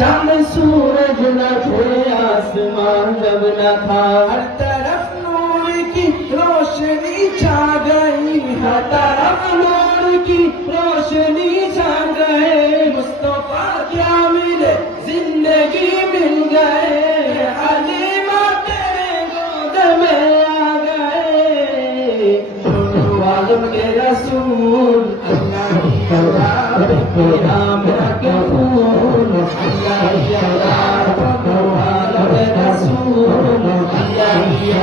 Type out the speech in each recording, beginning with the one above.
چاند سورج نہ چھوئے آسمان جب نہ تھا ہر طرف نور کی روشنی چھا گئی ہر طرف نور کی روشنی چھا گئے مصطفیٰ کیا ملے زندگی مل گئے Oh, yeah.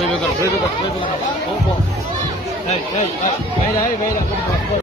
போய் வைக்கிறோம் போய் வைக்கிறோம் போய் வைக்கிறோம் போ போய் போய் போய்